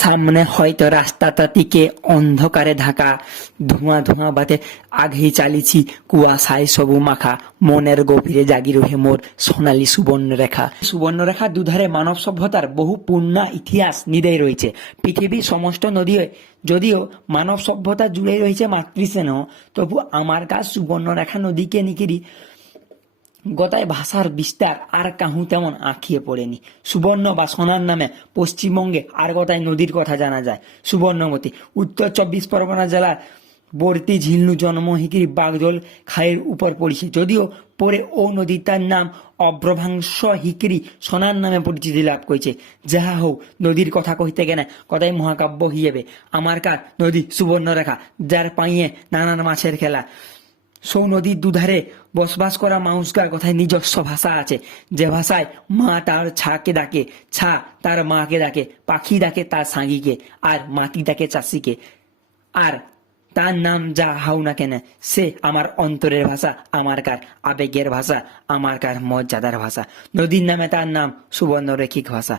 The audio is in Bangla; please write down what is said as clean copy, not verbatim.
সামনে হয়তো রাস্তাটা দিকে অন্ধকারে ঢাকা, ধোঁয়া ধোঁয়া বাতে আগেই চালিছি কুয়াশায় সবু মাখা, মনের গভীরে জাগি রহে মোর সোনালী সুবর্ণরেখা। সুবর্ণরেখার দুধারে মানব সভ্যতার বহু পূর্ণ ইতিহাস নিদাই রয়েছে। পৃথিবীর সমস্ত নদী যদিও মানব সভ্যতা জুড়ে রয়েছে মাতৃস্নেহ, তবু আমার কাছে সুবর্ণরেখা নদীকে নিকিরি গোটায় ভাষার বিস্তার আর কাহু তেমন আঁকিয়ে পড়েনি। সুবর্ণ বা সোনার নামে পশ্চিমবঙ্গে আর গোটায় নদীর কথা জানা যায়। সুবর্ণমতী উত্তর 24 পরগনা জেলার বর্তি ঝিল্লু জন্ম হিকিরি বাগজল খায়ের উপর পড়েছে। যদিও পরে ও নদীটার নাম অভ্রভাংশ হিকিরি সোনার নামে পরিচিতি লাভ করেছে। যাহা হোক, নদীর কথা কইতে গেলে কথাই মহাকাব্য হিয়েবে। আমার কার নদী সুবর্ণরেখা, যার পাইয়ে নানান মাছের খেলা। সৌ নদীর দুধারে বসবাস করা মানুষকার কথায় নিজস্ব ভাষা আছে, যে ভাষায় মা তার ছাকে ডাকে, ছা তার মাকে ডাকে, পাখি ডাকে তার সাঙ্গীকে, আর মাটি ডাকে চাষিকে। আর তার নাম যা হাও না কেন, সে আমার অন্তরের ভাষা, আমার কার আবেগের ভাষা, আমার কার মর্যাদার ভাষা। নদীর নামে তার নাম সুবর্ণরেখিক ভাষা।